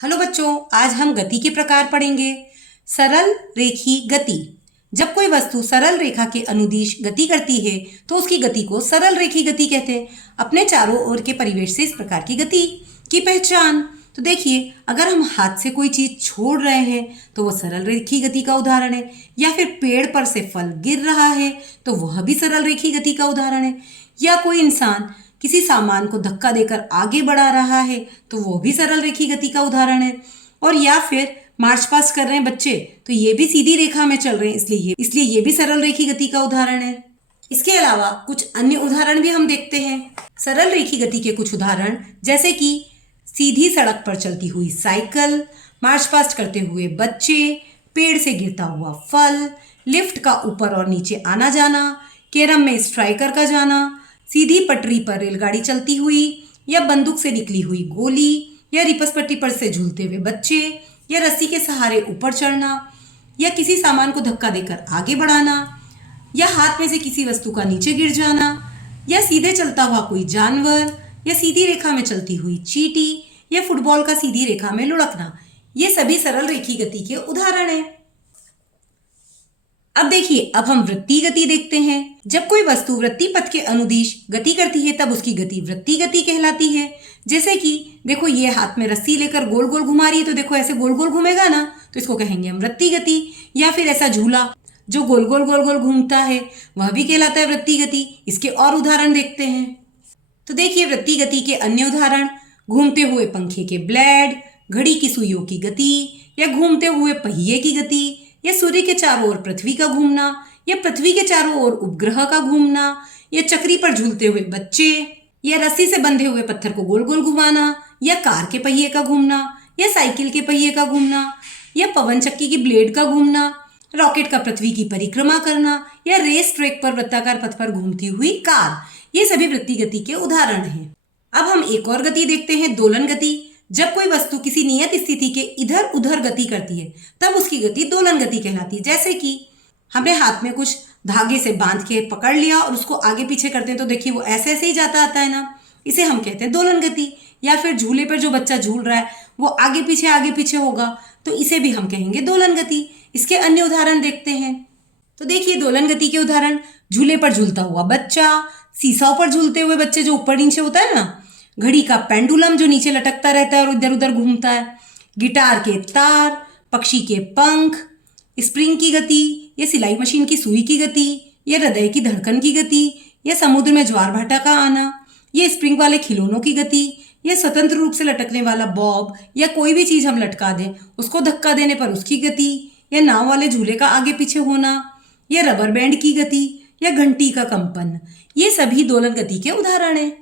Hello बच्चों, आज हम गति के प्रकार पढ़ेंगे। सरल रेखी गति। जब कोई वस्तु सरल रेखा के अनुदिश गति करती है तो उसकी गति को सरल रेखी गति कहते हैं। अपने चारों ओर के परिवेश से इस प्रकार की गति की पहचान। तो देखिए, अगर हम हाथ से कोई चीज छोड़ रहे हैं तो वह सरल रेखी गति का उदाहरण है, या फिर पेड़ पर से फल गिर रहा है तो वह भी सरल रेखी गति का उदाहरण है, या कोई इंसान किसी सामान को धक्का देकर आगे बढ़ा रहा है तो वो भी सरल रेखी गति का उदाहरण है। और या फिर मार्च पास्ट कर रहे हैं बच्चे तो ये भी सीधी रेखा में चल रहे हैं, इसलिए ये भी सरल रेखी गति का उदाहरण है। इसके अलावा कुछ अन्य उदाहरण भी हम देखते हैं। सरल रेखी गति के कुछ उदाहरण जैसे कि सीधी सड़क पर चलती हुई साइकिल, मार्च पास्ट करते हुए बच्चे, पेड़ से गिरता हुआ फल, लिफ्ट का ऊपर और नीचे आना जाना, कैरम में स्ट्राइकर का जाना, सीधी पटरी पर रेलगाड़ी चलती हुई, या बंदूक से निकली हुई गोली, या रिपस पट्टी पर से झूलते हुए बच्चे, या रस्सी के सहारे ऊपर चढ़ना, या किसी सामान को धक्का देकर आगे बढ़ाना, या हाथ में से किसी वस्तु का नीचे गिर जाना, या सीधे चलता हुआ कोई जानवर, या सीधी रेखा में चलती हुई चींटी, या फुटबॉल का सीधी रेखा में लुढ़कना। ये सभी सरल रेखी गति के उदाहरण हैं। अब देखिए, अब हम वृत्तीय गति देखते हैं। जब कोई वस्तु वृत्तीय पथ के अनुदिश गति करती है तब उसकी गति वृत्तीय गति कहलाती है। जैसे कि देखो, ये हाथ में रस्सी लेकर गोल गोल घुमा रही है तो देखो ऐसे गोल गोल घूमेगा ना, तो इसको कहेंगे हम वृत्तीय गति। या फिर ऐसा झूला जो गोल गोल गोल गोल घूमता है वह भी कहलाता है वृत्तीय गति। इसके और उदाहरण देखते हैं। तो देखिए, वृत्तीय गति के अन्य उदाहरण घूमते हुए पंखे के ब्लेड, घड़ी की सुइयों की गति, या घूमते हुए पहिए की गति, या सूर्य के चारों ओर पृथ्वी का घूमना, या पृथ्वी के चारों ओर उपग्रह का घूमना, या चक्री पर झूलते हुए बच्चे, या रस्सी से बंधे हुए पत्थर को गोल गोल घुमाना, या कार के पहिए का घूमना, या साइकिल के पहिए का घूमना, या पवन चक्की की ब्लेड का घूमना, रॉकेट का पृथ्वी की परिक्रमा करना, या रेस ट्रैक पर वृत्ताकार पथ पर घूमती हुई कार। ये सभी वृत्तीय गति के उदाहरण हैं। अब हम एक और गति देखते हैं, दोलन गति। जब कोई वस्तु किसी नियत स्थिति के इधर उधर गति करती है तब उसकी गति दोलन गति कहलाती है। जैसे कि हमने हाथ में कुछ धागे से बांध के पकड़ लिया और उसको आगे पीछे करते हैं तो देखिए वो ऐसे ऐसे ही जाता आता है ना, इसे हम कहते हैं दोलन गति। या फिर झूले पर जो बच्चा झूल रहा है वो आगे पीछे होगा तो इसे भी हम कहेंगे दोलन गति। इसके अन्य उदाहरण देखते हैं। तो देखिए, दोलन गति के उदाहरण झूले पर झूलता हुआ बच्चा, सीसॉ पर झूलते हुए बच्चे जो ऊपर नीचे होता है ना, घड़ी का पेंडुलम जो नीचे लटकता रहता है और इधर उधर घूमता है, गिटार के तार, पक्षी के पंख, स्प्रिंग की गति, या सिलाई मशीन की सुई की गति, या हृदय की धड़कन की गति, या समुद्र में ज्वार भाटा का आना, या स्प्रिंग वाले खिलौनों की गति, या स्वतंत्र रूप से लटकने वाला बॉब, या कोई भी चीज हम लटका दें उसको धक्का देने पर उसकी गति, या नाव वाले झूले का आगे पीछे होना, या रबर बैंड की गति, या घंटी का कंपन। ये सभी दोलन गति के उदाहरण हैं।